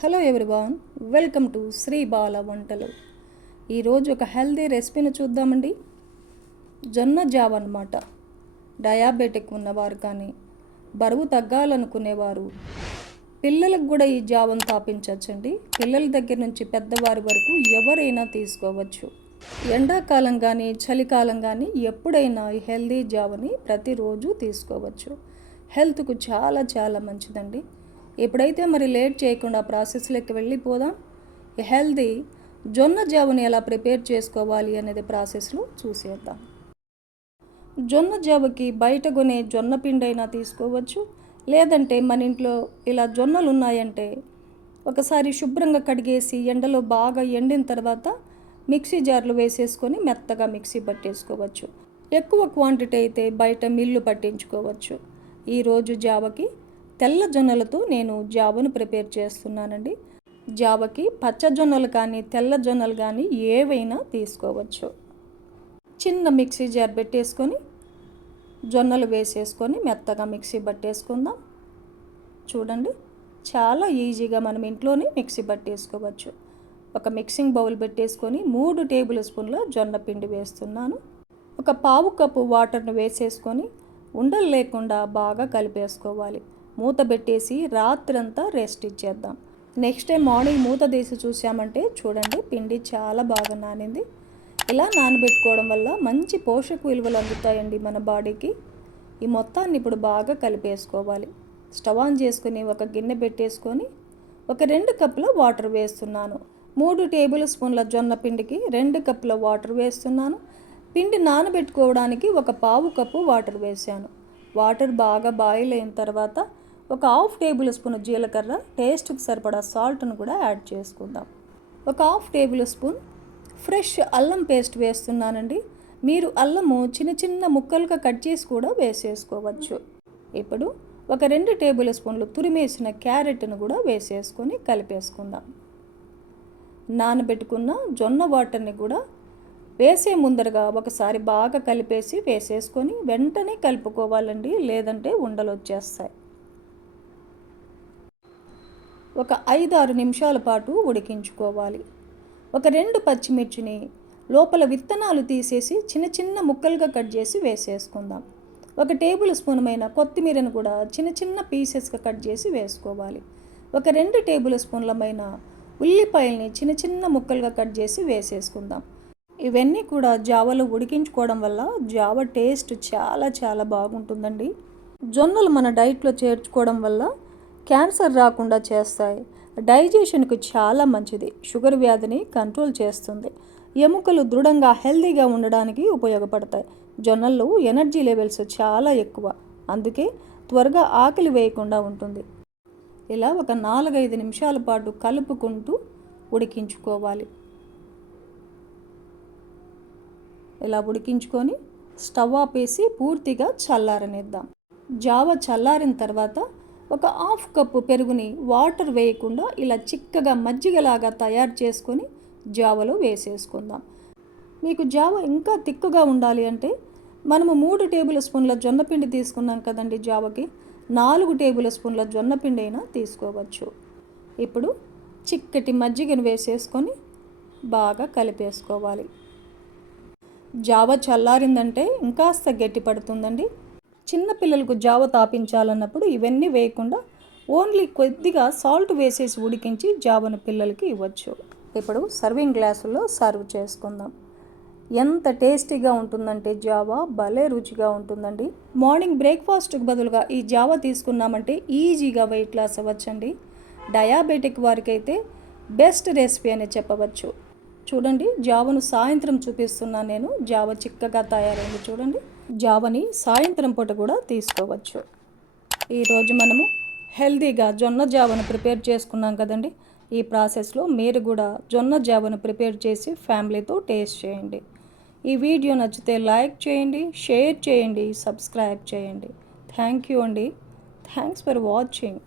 Hello everyone welcome to Sri Bala వంటలు ఈరోజు ఒక హెల్దీ రెసిపీని చూద్దామండి. జొన్న జావ అన్నమాట డయాబెటిక్ ఉన్నవారు కానీ బరువు తగ్గాలనుకునేవారు. పిల్లలకు కూడా ఈ జావను తాపించవచ్చండి పిల్లల దగ్గర నుంచి పెద్దవారి వరకు ఎవరైనా తీసుకోవచ్చు. ఎండాకాలం కానీ చలికాలం కానీ ఎప్పుడైనా ఈ హెల్దీ జావని ప్రతిరోజు తీసుకోవచ్చు. హెల్త్కు చాలా చాలా మంచిదండి. ఎప్పుడైతే మరి లేట్ చేయకుండా ప్రాసెస్లోకి వెళ్ళిపోదాం హెల్దీ జొన్న జావని ఎలా ప్రిపేర్ చేసుకోవాలి అనేది ప్రాసెస్లో చూసేద్దాం. జొన్న జావకి బయట కొనే జొన్న పిండి అయినా తీసుకోవచ్చు లేదంటే మన ఇంట్లో ఇలా జొన్నలు ఉన్నాయంటే ఒకసారి శుభ్రంగా కడిగేసి ఎండలో బాగా ఎండిన తర్వాత మిక్సీ జార్లు వేసేసుకొని మెత్తగా మిక్సీ పట్టేసుకోవచ్చు. ఎక్కువ క్వాంటిటీ అయితే బయట మిల్లు పట్టించుకోవచ్చు. ఈరోజు జావకి తెల్ల జొన్నలతో నేను జాబును ప్రిపేర్ చేస్తున్నానండి. జావకి పచ్చ జొన్నలు కానీ తెల్ల జొన్నలు కానీ ఏవైనా తీసుకోవచ్చు. చిన్న మిక్సీ జార్ పెట్టేసుకొని జొన్నలు వేసేసుకొని మెత్తగా మిక్సీ పట్టేసుకుందాం. చూడండి చాలా ఈజీగా మనం ఇంట్లోనే మిక్సీ పట్టేసుకోవచ్చు. ఒక మిక్సింగ్ బౌల్ పెట్టేసుకొని మూడు టేబుల్ స్పూన్ల జొన్న పిండి వేస్తున్నాను. ఒక పావు కప్పు వాటర్ను వేసేసుకొని ఉండలు లేకుండా బాగా కలిపేసుకోవాలి. మూత పెట్టేసి రాత్రంతా రెస్ట్ ఇచ్చేద్దాం. నెక్స్ట్ డే మార్నింగ్ మూత తీసి చూసామంటే చూడండి పిండి చాలా బాగా నానింది. ఇలా నానబెట్టుకోవడం వల్ల మంచి పోషక విలువలు అందుతాయండి మన బాడీకి. ఈ మొత్తాన్ని ఇప్పుడు బాగా కలిపేసుకోవాలి. స్టవ్ ఆన్ చేసుకుని ఒక గిన్నె పెట్టేసుకొని ఒక రెండు కప్పుల వాటర్ వేస్తున్నాను. మూడు టేబుల్ స్పూన్ల జొన్న పిండికి రెండు కప్పుల వాటర్ వేస్తున్నాను. పిండి నానబెట్టుకోవడానికి ఒక పావు కప్పు వాటర్ వేసాను వాటర్ బాగా బాయిల్ అయిన తర్వాత ఒక హాఫ్ టేబుల్ స్పూన్ జీలకర్ర టేస్ట్కి సరిపడా సాల్ట్ను కూడా యాడ్ చేసుకుందాం. ఒక హాఫ్ టేబుల్ స్పూన్ ఫ్రెష్ అల్లం పేస్ట్ వేస్తున్నానండి. మీరు అల్లము చిన్న చిన్న ముక్కలుగా కట్ చేసి కూడా వేసేసుకోవచ్చు. ఇప్పుడు ఒక రెండు టేబుల్ స్పూన్లు తురిమేసిన క్యారెట్ను కూడా వేసేసుకొని కలిపేసుకుందాం. నానబెట్టుకున్న జొన్న వాటర్ని కూడా వేసే ముందరగా ఒకసారి బాగా కలిపేసి వేసేసుకొని వెంటనే కలుపుకోవాలండి లేదంటే ఉండలు వచ్చేస్తాయి. ఒక ఐదు ఆరు నిమిషాల పాటు ఉడికించుకోవాలి. ఒక రెండు పచ్చిమిర్చిని లోపల విత్తనాలు తీసేసి చిన్న చిన్న ముక్కలుగా కట్ చేసి వేసేసుకుందాం. ఒక టేబుల్ స్పూన్మైన కొత్తిమీరను కూడా చిన్న చిన్న పీసెస్గా కట్ చేసి వేసుకోవాలి. ఒక రెండు టేబుల్ స్పూన్లమైన ఉల్లిపాయల్ని చిన్న చిన్న ముక్కలుగా కట్ చేసి వేసేసుకుందాం. ఇవన్నీ కూడా జావలో ఉడికించుకోవడం వల్ల జావ టేస్ట్ చాలా చాలా బాగుంటుందండి. జొన్నలు మన డైట్లో చేర్చుకోవడం వల్ల క్యాన్సర్ రాకుండా చేస్తాయి. డైజెషన్కు చాలా మంచిది. షుగర్ వ్యాధిని కంట్రోల్ చేస్తుంది. ఎముకలు దృఢంగా హెల్దీగా ఉండడానికి ఉపయోగపడతాయి. జొన్నల్లో ఎనర్జీ లెవెల్స్ చాలా ఎక్కువ. అందుకే త్వరగా ఆకలి వేయకుండా ఉంటుంది. ఇలా ఒక నాలుగైదు నిమిషాల పాటు కలుపుకుంటూ ఉడికించుకోవాలి. ఇలా ఉడికించుకొని స్టవ్ ఆపేసి పూర్తిగా చల్లారనిద్దాం. జావ చల్లారిన తర్వాత ఒక హాఫ్ కప్పు పెరుగుని వాటర్ వేయకుండా ఇలా చిక్కగా మజ్జిగలాగా తయారు చేసుకొని జావలో వేసేసుకుందాం. మీకు జావ ఇంకా తిక్కుగా ఉండాలి అంటే మనము మూడు టేబుల్ స్పూన్ల జొన్నపిండి తీసుకున్నాం కదండి జావకి. నాలుగు టేబుల్ స్పూన్ల జొన్నపిండి అయినా తీసుకోవచ్చు. ఇప్పుడు చిక్కటి మజ్జిగను వేసేసుకొని బాగా కలిపేసుకోవాలి. జావ చల్లారిందంటే ఇంకాస్త గట్టి పడుతుందండి. చిన్నపిల్లలకు జావ తాపించాలన్నప్పుడు ఇవన్నీ వేయకుండా ఓన్లీ కొద్దిగా సాల్ట్ వేసేసి ఉడికించి జావను పిల్లలకి ఇవ్వచ్చు. ఇప్పుడు సర్వింగ్ గ్లాసుల్లో సర్వ్ చేసుకుందాం. ఎంత టేస్టీగా ఉంటుందంటే జావా భలే రుచిగా ఉంటుందండి. మార్నింగ్ బ్రేక్ఫాస్ట్కి బదులుగా ఈ జావా తీసుకున్నామంటే ఈజీగా వెయిట్ లాస్ అవ్వచ్చండి. డయాబెటిక్ వారికైతే బెస్ట్ రెసిపీ అని చెప్పవచ్చు. చూడండి జావను సాయంత్రం చూపిస్తున్నాను నేను. జావ చిక్కగా తయారైంది చూడండి. జావని సాయంత్రం పూట కూడా తీసుకోవచ్చు. ఈరోజు మనము హెల్తీగా జొన్న జావను ప్రిపేర్ చేసుకున్నాం కదండి. ఈ ప్రాసెస్లో మీరు కూడా జొన్న జావను ప్రిపేర్ చేసి ఫ్యామిలీతో టేస్ట్ చేయండి. ఈ వీడియో నచ్చితే లైక్ చేయండి షేర్ చేయండి సబ్స్క్రైబ్ చేయండి. థ్యాంక్ యూ అండి. Thanks for watching.